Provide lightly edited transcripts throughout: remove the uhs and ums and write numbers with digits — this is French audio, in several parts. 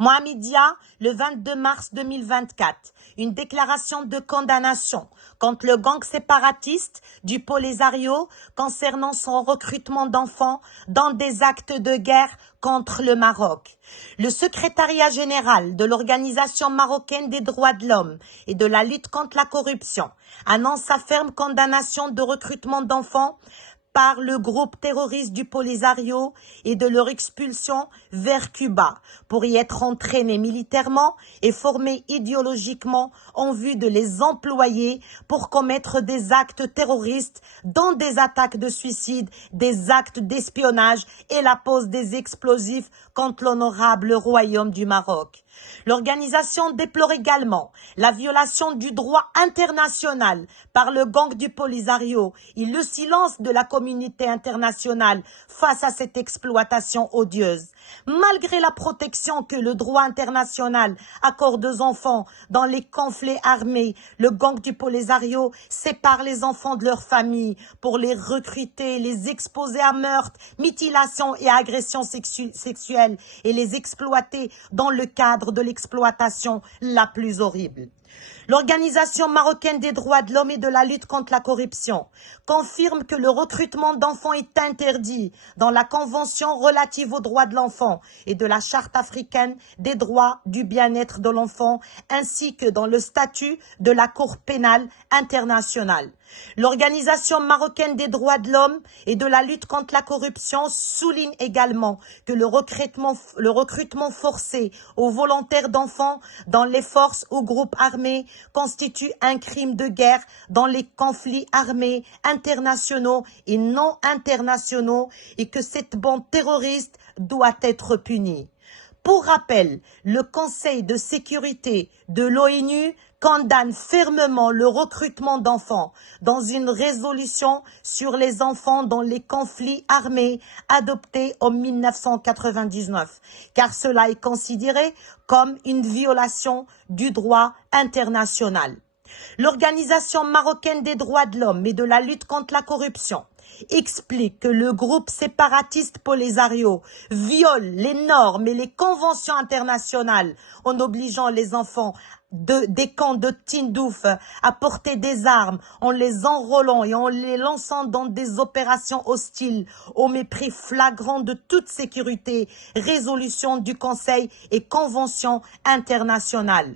Mohamedia, le 22 mars 2024, une déclaration de condamnation contre le gang séparatiste du Polisario concernant son recrutement d'enfants dans des actes de guerre contre le Maroc. Le secrétariat général de l'Organisation marocaine des droits de l'homme et de la lutte contre la corruption annonce sa ferme condamnation de recrutement d'enfants par le groupe terroriste du Polisario et de leur expulsion vers Cuba pour y être entraînés militairement et formés idéologiquement en vue de les employer pour commettre des actes terroristes, dont des attaques de suicide, des actes d'espionnage et la pose des explosifs contre l'honorable royaume du Maroc. L'organisation déplore également la violation du droit international par le gang du Polisario et le silence de la communauté internationale face à cette exploitation odieuse. Malgré la protection que le droit international accorde aux enfants dans les conflits armés, le gang du Polisario sépare les enfants de leur famille pour les recruter, les exposer à meurtre, mutilation et agressions sexuelles et les exploiter dans le cadre de l'exploitation la plus horrible. L'Organisation marocaine des droits de l'homme et de la lutte contre la corruption confirme que le recrutement d'enfants est interdit dans la Convention relative aux droits de l'enfant et de la Charte africaine des droits du bien-être de l'enfant, ainsi que dans le statut de la Cour pénale internationale. L'Organisation marocaine des droits de l'homme et de la lutte contre la corruption souligne également que le recrutement forcé aux volontaires d'enfants dans les forces ou groupes armés constitue un crime de guerre dans les conflits armés internationaux et non internationaux et que cette bande terroriste doit être punie. Pour rappel, le Conseil de sécurité de l'ONU condamne fermement le recrutement d'enfants dans une résolution sur les enfants dans les conflits armés adoptée en 1999, car cela est considéré comme une violation du droit international. L'Organisation marocaine des droits de l'homme et de la lutte contre la corruption explique que le groupe séparatiste Polisario viole les normes et les conventions internationales en obligeant les enfants des camps de Tindouf à porter des armes, en les enrôlant et en les lançant dans des opérations hostiles au mépris flagrant de toute sécurité, résolution du Conseil et conventions internationales.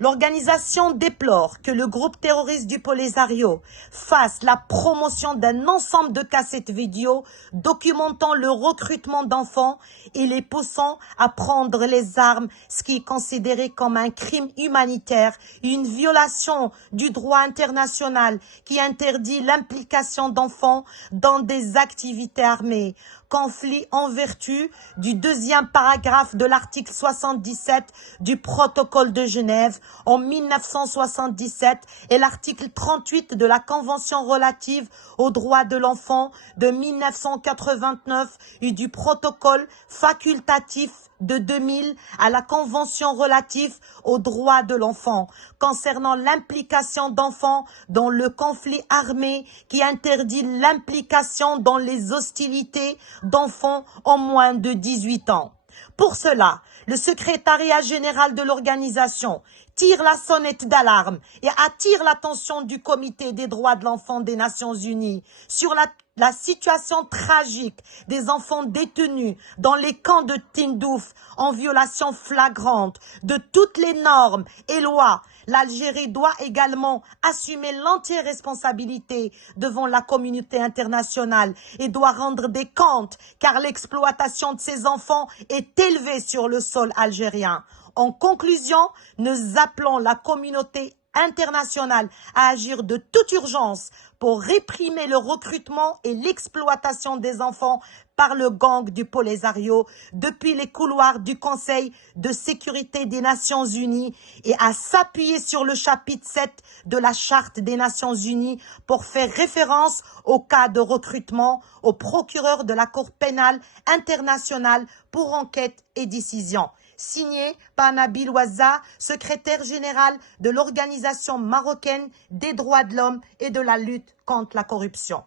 L'organisation déplore que le groupe terroriste du Polisario fasse la promotion d'un ensemble de cassettes vidéo documentant le recrutement d'enfants et les poussant à prendre les armes, ce qui est considéré comme un crime humanitaire, une violation du droit international qui interdit l'implication d'enfants dans des activités armées. Conflit en vertu du deuxième paragraphe de l'article 77 du protocole de Genève en 1977 et l'article 38 de la Convention relative aux droits de l'enfant de 1989 et du protocole facultatif de 2000 à la Convention relative aux droits de l'enfant concernant l'implication d'enfants dans le conflit armé qui interdit l'implication dans les hostilités d'enfants en moins de 18 ans. Pour cela, le secrétariat général de l'organisation tire la sonnette d'alarme et attire l'attention du Comité des droits de l'enfant des Nations Unies sur la situation tragique des enfants détenus dans les camps de Tindouf en violation flagrante de toutes les normes et lois. L'Algérie doit également assumer l'entière responsabilité devant la communauté internationale et doit rendre des comptes car l'exploitation de ces enfants est élevée sur le sol algérien. En conclusion, nous appelons la communauté internationale à agir de toute urgence pour réprimer le recrutement et l'exploitation des enfants par le gang du Polisario depuis les couloirs du Conseil de sécurité des Nations Unies et à s'appuyer sur le chapitre 7 de la Charte des Nations Unies pour faire référence au cas de recrutement au procureur de la Cour pénale internationale pour enquête et décision. Signé par Nabil Ouaza, secrétaire général de l'Organisation marocaine des droits de l'homme et de la lutte contre la corruption.